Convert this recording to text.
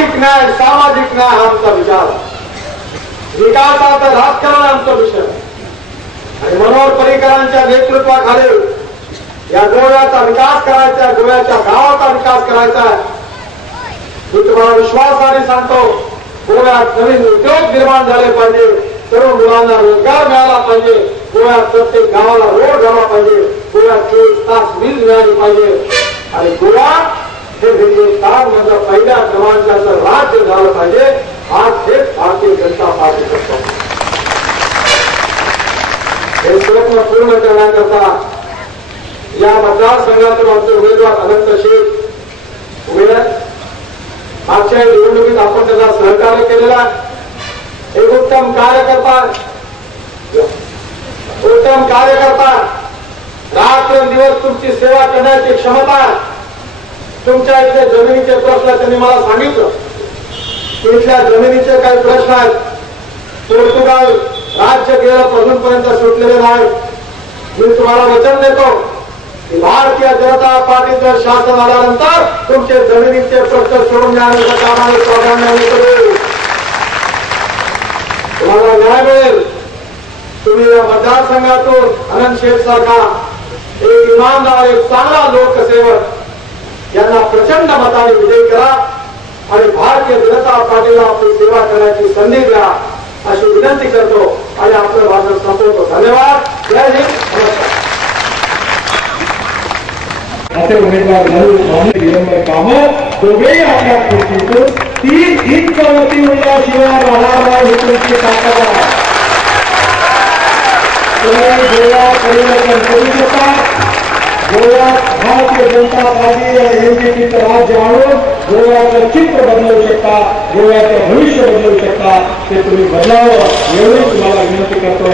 सामाजिक न्याय हा आमचा विचार, विकासाचं राजकारण आमचा विषय आणि मनोहर पर्रीकरांच्या नेतृत्वाखाली या गोव्याचा विकास करायचा, गोव्याच्या गावाचा विकास करायचा आहे. मी तुम्हाला विश्वासाने सांगतो, गोव्यात नवीन उद्योग निर्माण झाले पाहिजे, सर्व मुलांना रोजगार मिळाला पाहिजे, गोव्यात प्रत्येक गावाला रोड झाला पाहिजे, गोव्यात 24 तास वीज मिळाली पाहिजे आणि गोवा हे हिंदुस्थानमधलं पहिल्या क्रमांकाचं राज्य झालं पाहिजे. आज हेच भारतीय जनता पार्टी करतो. हे स्वप्न पूर्ण करण्याकरता या मतदारसंघातून आमचे उमेदवार अनंत शेख उभे आहेत. मागच्या निवडणुकीत आपण त्यांना सहकार्य केलेला एक उत्तम कार्यकर्ता, रात्रंदिवस तुमची सेवा करण्याची क्षमता. तुमच्या इथले जमिनीचे प्रश्न त्यांनी मला सांगितलं. इथल्या जमिनीचे काही प्रश्न आहेत, पोर्तुगाल राज्य गेलं अजूनपर्यंत सुटलेले नाही. मी तुम्हाला वचन देतो की भारतीय जनता पार्टीचं शासन आल्यानंतर तुमचे जमिनीचे प्रश्न सोडून देण्याचं काम आम्ही प्राधान्याने करू. तुम्हाला न्याय मिळेल. तुम्ही या मतदारसंघातून अनंत शेख सारखा एक इमानदार, एक चांगला लोकसेवक यांना प्रचंड मताने विजयी करा आणि भारतीय जनता पार्टीला आपली सेवा करण्याची संधी द्या अशी विनंती करतो आणि आपलं भाषण संपवतो. धन्यवाद. जय हिंद. नमस्कार. असे उमेदवार म्हणून विलंब कामं दोघेही आपल्या कृतीतून 3 इंच वरती उडल्याशिवाय राहणार हेतूची ताकद आहे. गोवा परिवर्तन करू शकतात. गोव्यात भारतीय जनता पार्टी आणि एनसीपीचं राज्य आणून गोव्याचं चित्र बदलवू शकता, गोव्याचं भविष्य बदलवू शकता. ते तुम्ही बदलावं एवढी तुम्हाला विनंती करतो.